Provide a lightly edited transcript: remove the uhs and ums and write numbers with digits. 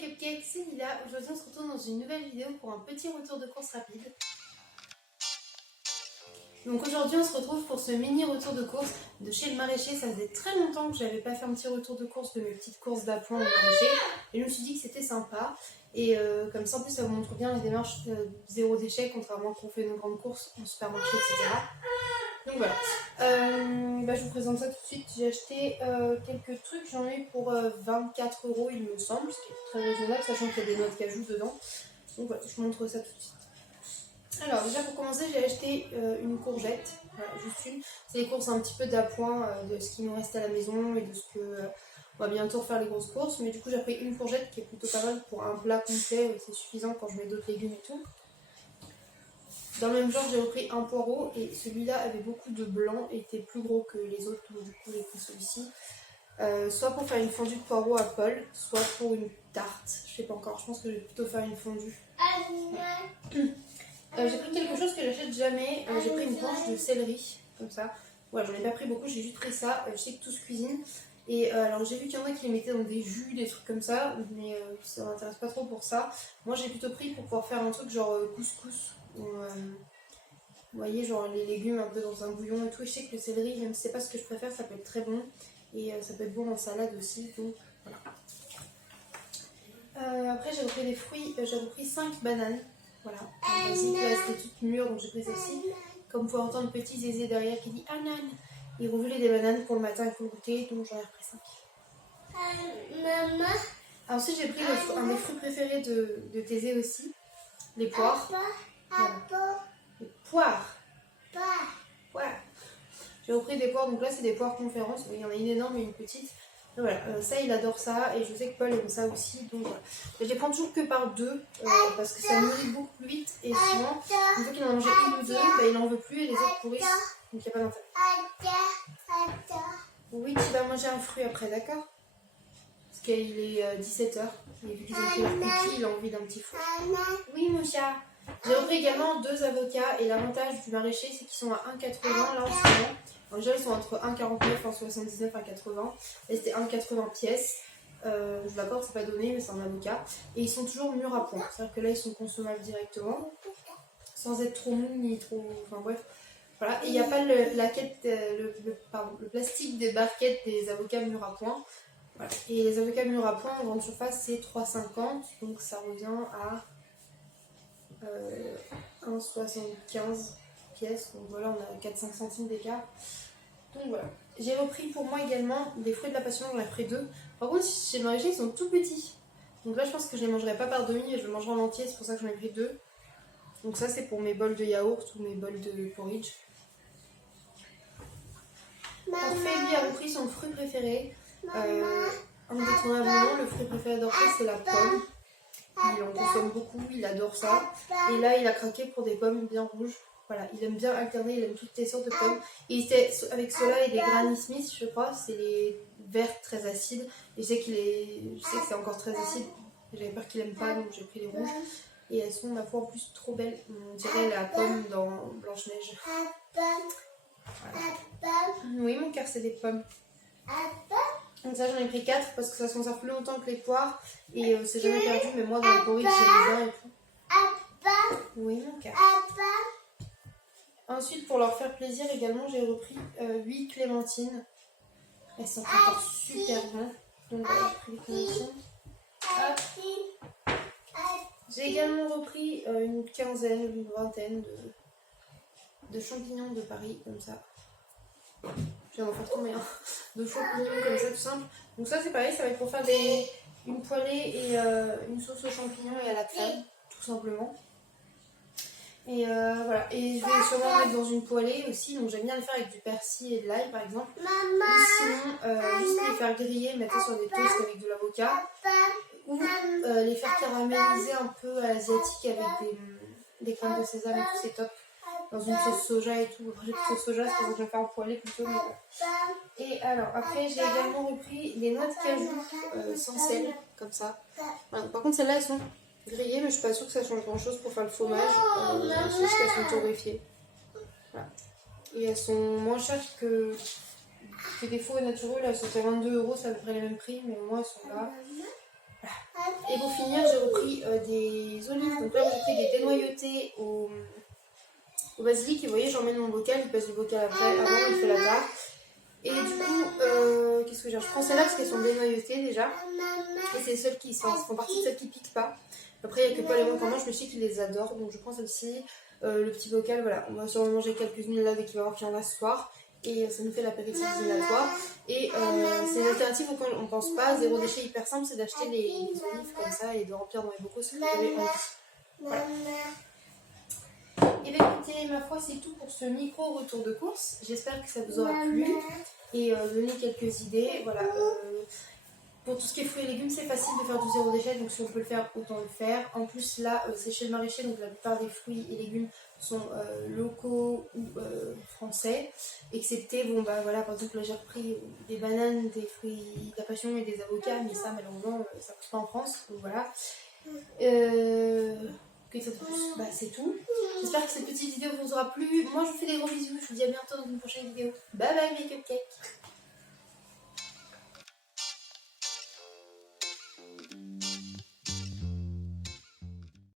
cupcakes, c'est Lila. Aujourd'hui on se retrouve dans une nouvelle vidéo pour un petit retour de course rapide. Donc aujourd'hui on se retrouve pour ce mini retour de course de chez le maraîcher. Ça faisait très longtemps que je n'avais pas fait un petit retour de course de mes petites courses d'appoint au maraîcher. Et je me suis dit que c'était sympa. Et comme ça en plus ça vous montre bien la démarche zéro déchet, contrairement quand on fait nos grandes courses en supermarché, etc. Donc voilà, je vous présente ça tout de suite. J'ai acheté quelques trucs, j'en ai eu pour 24 € il me semble, ce qui est très raisonnable, sachant qu'il y a des noix de cajou dedans. Donc voilà, je vous montre ça tout de suite. Alors déjà pour commencer, j'ai acheté une courgette, voilà, juste une. C'est les courses un petit peu d'appoint de ce qui nous reste à la maison et de ce que on va bientôt refaire les grosses courses. Mais du coup j'ai pris une courgette qui est plutôt pas mal pour un plat complet, c'est suffisant quand je mets d'autres légumes et tout. Dans le même genre, j'ai repris un poireau et celui-là avait beaucoup de blanc et était plus gros que les autres, donc du coup j'ai pris celui-ci. Soit pour faire une fondue de poireau à Paul, soit pour une tarte. Je sais pas encore, je pense que je vais plutôt faire une fondue. J'ai pris quelque chose que j'achète jamais, j'ai pris une branche de céleri, comme ça. Ouais, j'en ai pas pris beaucoup, j'ai juste pris ça, je sais que tout se cuisine. Et alors j'ai vu qu'il y en a qui les mettaient dans des jus, des trucs comme ça, mais ça m'intéresse pas trop pour ça. Moi j'ai plutôt pris pour pouvoir faire un truc genre couscous. Vous voyez, genre les légumes un peu dans un bouillon et tout. Et je sais que le céleri, même si c'est pas ce que je préfère, ça peut être très bon. Et ça peut être bon en salade aussi, donc voilà. Après j'ai repris des fruits, j'ai repris 5 bananes. Voilà, basique, là c'était toute mûre, donc j'ai pris celle-ci. Comme vous pouvez entendre petit Zézé derrière qui dit Anan. Il voulait des bananes pour le matin et pour le goûter, donc j'en ai repris 5. Maman. Ensuite j'ai pris un des fruits préférés de Thésée aussi, les poires. Voilà. Les poires. Poires. J'ai repris des poires, donc là c'est des poires conférences. Il y en a une énorme et une petite. Donc voilà, ça il adore ça et je sais que Paul aime ça aussi. Donc voilà. Je les prends toujours que par deux parce que ça nourrit beaucoup plus vite et souvent, une fois qu'il en a mangé une ou deux, il n'en veut plus et les autres pourrissent. Donc il n'y a pas d'intérêt. Oui, tu vas manger un fruit après, d'accord? Parce qu'il est 17h. Et vu qu'ils ont pris leur cookie, il a envie d'un petit fruit. Oui, mon chat. J'ai repris également 2 avocats et l'avantage du maraîcher c'est qu'ils sont à 1,80 là en ce moment. Alors déjà ils sont entre 1,49, 1,79, 1,80 et c'était 1,80 pièces. Je vous l'accorde, c'est pas donné mais c'est un avocat. Et ils sont toujours mûrs à point, c'est-à-dire que là ils sont consommables directement, sans être trop mous ni trop... Enfin bref. Voilà, et il n'y a pas le plastique des barquettes des avocats mûrs à point. Voilà. Et les avocats mûrs à point en grande surface c'est 3,50, donc ça revient à 1,75 pièces, donc voilà, on a 4-5 centimes d'écart. Donc voilà. J'ai repris pour moi également des fruits de la passion, j'en ai pris 2. Par contre, chez le maraîcher, ils sont tout petits. Donc là, je pense que je les mangerai pas par demi, je les mangerai en entier, c'est pour ça que j'en ai pris 2. Donc ça, c'est pour mes bols de yaourt ou mes bols de porridge. Orphée, lui, a repris son fruit préféré. Indétrônablement, le fruit préféré d'Orphée, c'est la pomme. Il en consomme beaucoup, il adore ça. Et là, il a craqué pour des pommes bien rouges. Voilà, il aime bien alterner, il aime toutes les sortes de pommes. Et avec ceux-là et des Granny Smith, je crois, c'est les verts très acides. Et je sais que c'est encore très acide. J'avais peur qu'il aime pas, donc j'ai pris les rouges. Et elles sont, ma foi, en plus trop belles. On dirait la pomme dans Blanche-Neige. Voilà. Oui, mon cœur, c'est des pommes. Donc ça, j'en ai pris 4 parce que ça se conserve plus longtemps que les poires. Et c'est jamais perdu, mais moi, dans le porridge, j'aime bien et tout. Oui, mon cœur. Ensuite, pour leur faire plaisir également, j'ai repris 8 clémentines. Elles sont encore super bonnes. Donc voilà, j'ai pris les clémentines. J'ai également repris une quinzaine, une vingtaine de champignons de Paris, comme ça. Je viens d'en faire tomber un. De champignons comme ça, tout simple. Donc ça, c'est pareil, ça va être pour faire une poêlée et une sauce aux champignons et à la crème, tout simplement. Et voilà, et je vais sûrement mettre dans une poêlée aussi, donc j'aime bien les faire avec du persil et de l'ail par exemple. Ou sinon, juste les faire griller, mettre sur des toasts avec de l'avocat. Ou les faire caraméliser un peu à l'asiatique avec des crèmes de sésame et tout, c'est top. Dans une sauce soja et tout. J'ai pris sauce soja, c'est pour ça que je vais faire en poêlée plutôt. Mais... Et alors, après j'ai également repris des noix de cajou sans sel, comme ça. Voilà. Par contre, celles-là elles sont grillées, mais je suis pas sûre que ça change grand chose pour faire le fromage. C'est juste qu'elles sont torréfiées. Voilà. Et elles sont moins chères que des faux naturels. Elles sont à 22 €, c'est à peu près les mêmes prix, mais au moins elles sont là. Voilà. Et pour finir, j'ai repris des olives. Donc là, j'ai pris des dénoyautés au basilic. Et vous voyez, j'emmène mon bocal, il passe du bocal après, avant, il fait la part. Et du coup, qu'est-ce que j'ai? Je prends celles-là parce qu'elles sont dénoyautées déjà. Et c'est celles qui font partie de celles qui piquent pas. Après, il n'y a que pas les bons comment, je me sais qu'ils les adorent. Donc je prends celle-ci. Le petit bocal, voilà, on va sûrement manger quelques-unes là dès qu'il va y avoir qu'il y en a ce soir. Et ça nous fait l'apéritif dînatoire. Et c'est une alternative auquel on ne pense pas. Zéro déchet hyper simple, c'est d'acheter les olives comme ça et de remplir dans les bocaux si vous avez envie. Voilà. Et bien écoutez, ma foi, c'est tout pour ce micro retour de course. J'espère que ça vous aura plu et donné quelques idées. Voilà. Pour tout ce qui est fruits et légumes, c'est facile de faire du zéro déchet, donc si on peut le faire, autant le faire. En plus, là, c'est chez le maraîcher, donc la plupart des fruits et légumes sont locaux ou français, excepté, bon bah voilà, par exemple, là j'ai repris des bananes, des fruits de la passion et des avocats, mais ça, malheureusement, ça ne pousse pas en France, donc voilà. Qu'est-ce que ça de plus? Bah, c'est tout. J'espère que cette petite vidéo vous aura plu. Moi, je vous fais des gros bisous, je vous dis à bientôt dans une prochaine vidéo. Bye bye mes cupcakes!